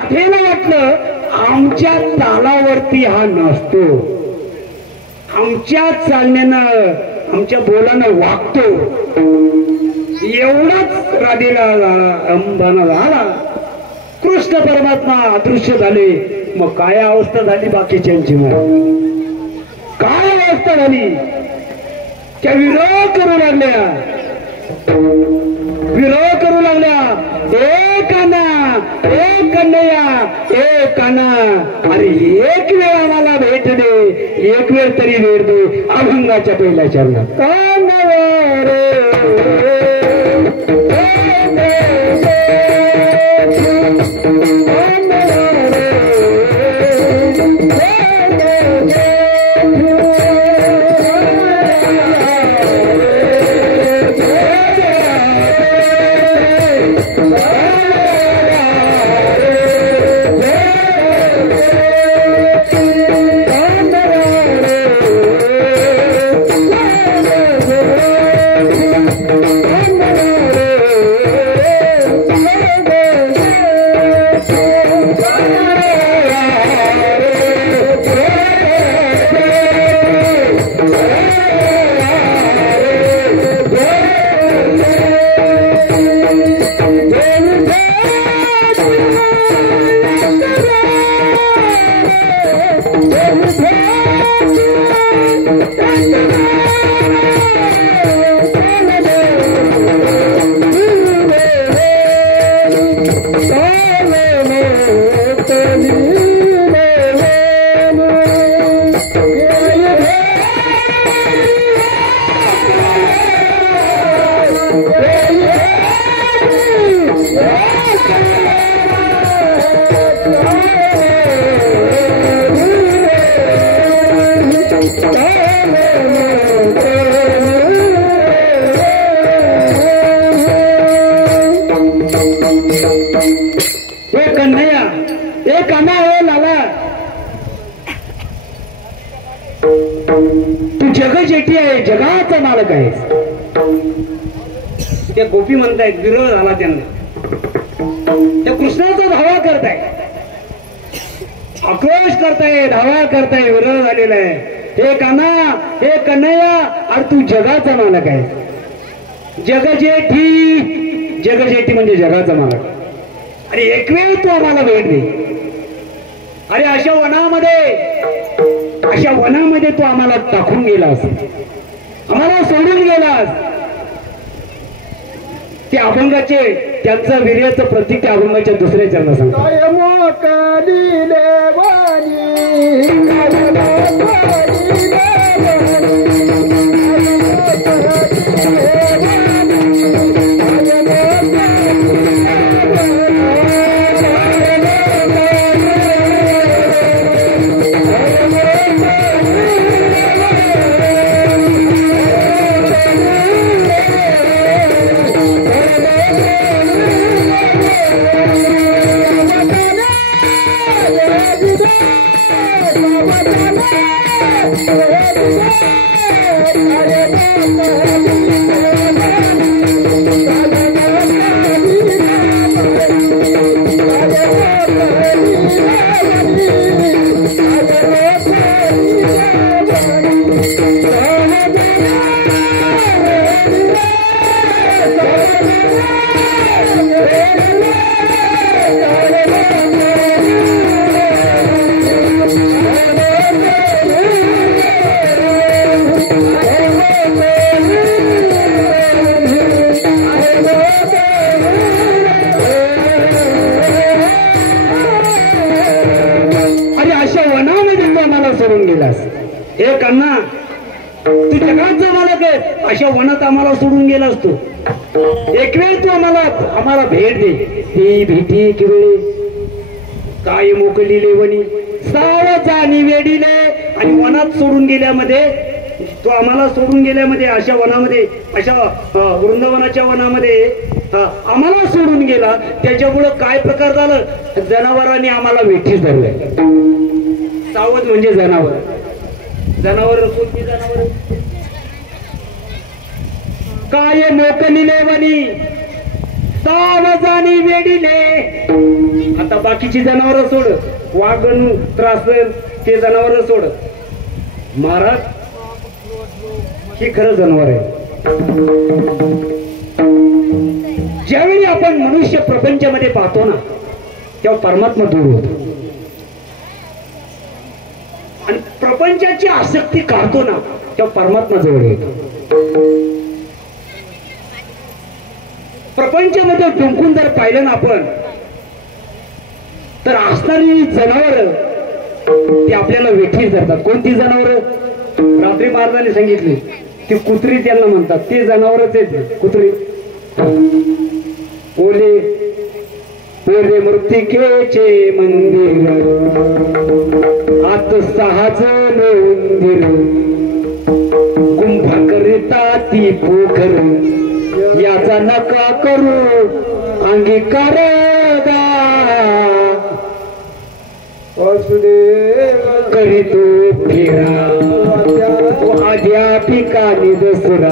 राधेला वाटलं आमच्या तालावरती हा नसतो, आमच्या चालण्यानं आमच्या बोलानं वागतो, एवढाच राधेला अंबाना झाला. कृष्ण परमात्मा अदृश्य झाले. मग काय अवस्था झाली बाकीच्यांची? मग काय अवस्था झाली? त्या विरोध करू लागल्या, विरोध करू लागल्या. ए काना, ए कन्हैया, ए काना, अरे एक वेळ आम्हाला भेट दे, एक वेळ तरी भेट दे अभंगाच्या पहिल्या चरणात. जगाचा मालक आहे. त्या गोपी म्हणतायत, विरोध झाला त्यांना, त्या कृष्णाचा धावा करताय, आक्रोश करताय, धावा करताय, विरोध झालेला आहे. हे काना, हे कन्हैया, अरे तू जगाचा मालक आहे. जगजेठी, जगजेठी म्हणजे जगाचा मालक. अरे एक वेळ तू आम्हाला भेट दे. अरे अशा वनामध्ये तू आम्हाला टाकून गेलास, आम्हाला सोडून गेलास. त्या अभंगाचे, त्यांचं वीर्याचं प्रतीक त्या अभंगाच्या दुसऱ्या चरणात सांगतो. एक अण्णा, तू जगाचा मालक आहे, अशा वनात आम्हाला सोडून गेला असतो. एक वेळ तू आम्हाला भेट दे. ती भेटी किवळे काय मोकलीले वनी सावचा निवेडिले. आणि वनात सोडून गेल्यामध्ये, तो आम्हाला सोडून गेल्यामध्ये, अशा वनामध्ये, अशा वृंदावनाच्या वनामध्ये आम्हाला सोडून गेला. त्याच्यामुळं काय प्रकार झालं, जनावरांनी आम्हाला वेठीस धरले. सावध म्हणजे जनावर. जनावर कोणती जनावर? काय मोकलिले वनी सावजानी वेडीले. आता बाकीची जनावर सोड, वाघन त्रास ते जनावर सोड. महाराज हे खरं जनावर आहे. ज्यावेळी आपण मनुष्य प्रपंचामध्ये पाहतो ना, तेव्हा परमात्मा दूर होतो आणि प्रपंचाची आसक्ती काढतो ना, तेव्हा परमात्मा जवळ येतो. प्रपंचामध्ये डुंकून जर पाहिलं ना आपण, तर असणारी जनावर ती आपल्याला वेठीस धरतात. कोणती जनावर? रात्री महाराजांनी सांगितली ती कुत्री त्यांना म्हणतात. ते जनावरच आहेत कुत्री. ओले ओले मृत्तिकेचे मंदिर, आत सहाच मंदिर, गुंफा करिता ती पोखर, याचा नका करू अंगीकार करीतो फेरा अध्यापिका निदसुरा,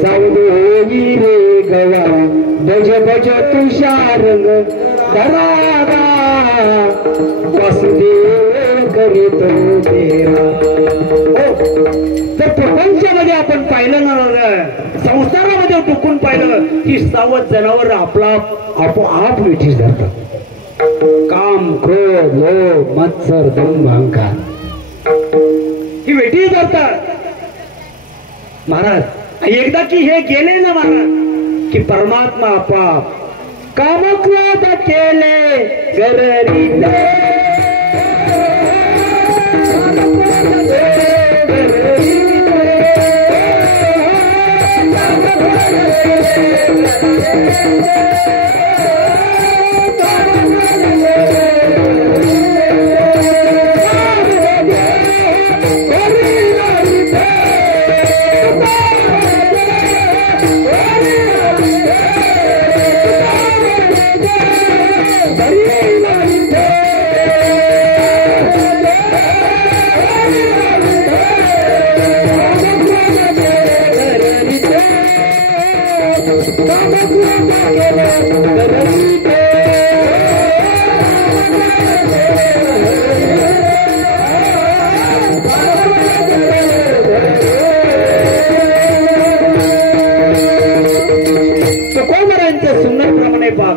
सावध होई रे गवा, भज भज तुषारंग धरागा, वासुदेव करीतो फेरा. तर प्रपंचामध्ये आपण पाहिलं ना, संसारामध्ये टुकून पाहिलं की सावध जनावर आपला आपोआप वेठीस धरतात. काम, क्रोध, लोभ, मत्सर, दंभ, अहंकार ही वेठीस धरतात. महाराज एकदा की हे गेले ना महाराज, की परमात्मा आपाप काम क्रोध केले गररीले,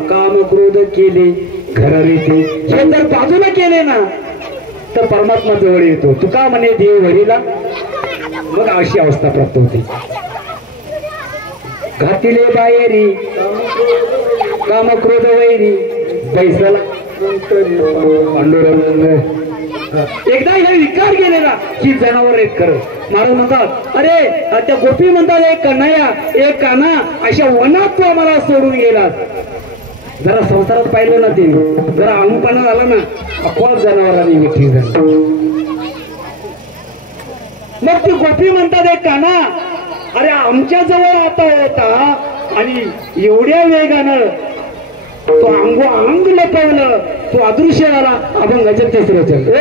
काम क्रोध केले घररीती, हे जर बाजूला केले ना तर परमात्मा जवळ येतो. तुका म्हणे देव हरीला, मग अशी अवस्था प्राप्त होते. घातिले बाहेरी काम क्रोध वैरी, बैसला पांडुरंग. एकदा हे विकार केले ना की जनावर आहेत खरं. महाराज म्हणतात अरे त्या गोपी म्हणतात एक कन्हैया एक कान्हा, अशा वनात तू आम्हाला सोडून गेला. जरा संसारात पाहिलं ना, ते जरा अहंपणा झाला ना, आपोआप जनावरांनी वेठीस धरली. मग ती गोपी म्हणतात एक कान्हा, अरे आमच्या जवळ आता होता आणि एवढ्या वेगानं तो अंग लपवलं, तो अदृश्य झाला. अभंगाच्या तिसरं चल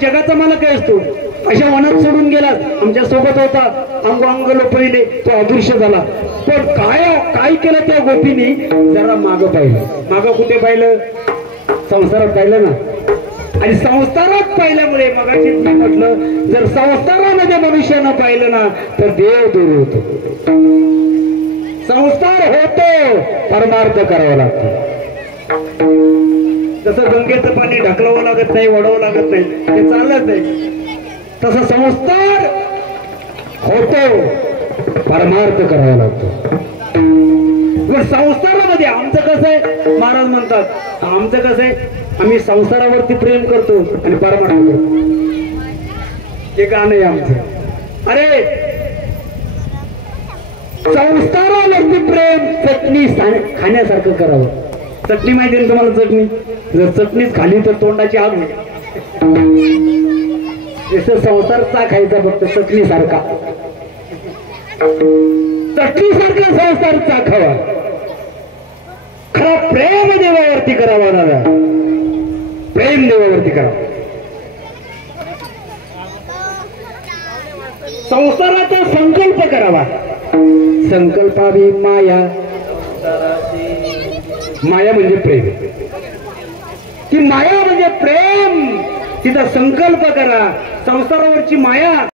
जगाचा मालक आहेस तू. अशा वनात सोडून गेला, आमच्या सोबत होता, अंग लोपविले, तो अदृश्य झाला. पण काय केलं त्या गोपीने? जरा मागं पाहिलं. मागं कुठे पाहिलं? संसारात पाहिलं ना. आणि संसारात पाहिल्यामुळे मगाशी मी म्हटलं, जर संसारामध्ये मनुष्यानं पाहिलं ना तर देव दूर होतो. संसार होतो, परमार्थ करावा लागतो. जसं गंगेचं पाणी ढकलावं लागत नाही, वडवं लागत नाही, ते चालत नाही, तसं संस्कार होतो, परमार्थ करावा लागतो. संसारामध्ये आमचं कसं आहे, महाराज म्हणतात आमचं कसं आहे, आम्ही संसारावरती प्रेम करतो आणि परमार्थ करतो. हे गाणं आहे आमचं. अरे संसारावरती प्रेम चटणी खाण्यासारखं करावं. चटणी माहिती आहे तुम्हाला? चटणी जर चटणीच खाली तर तोंडाची आग होईल. जसं संसार चाखायचा फक्त चटणी सारखा, चटणी सारखा संसार चाखावा. खरा प्रेम देवावरती करावा दादा, प्रेम देवावरती करावा. संसाराचा संकल्प करावा. संकल्पावी माया, माया म्हणजे प्रेम. ती माया म्हणजे प्रेम. तिचा संकल्प करा. संसारावरची माया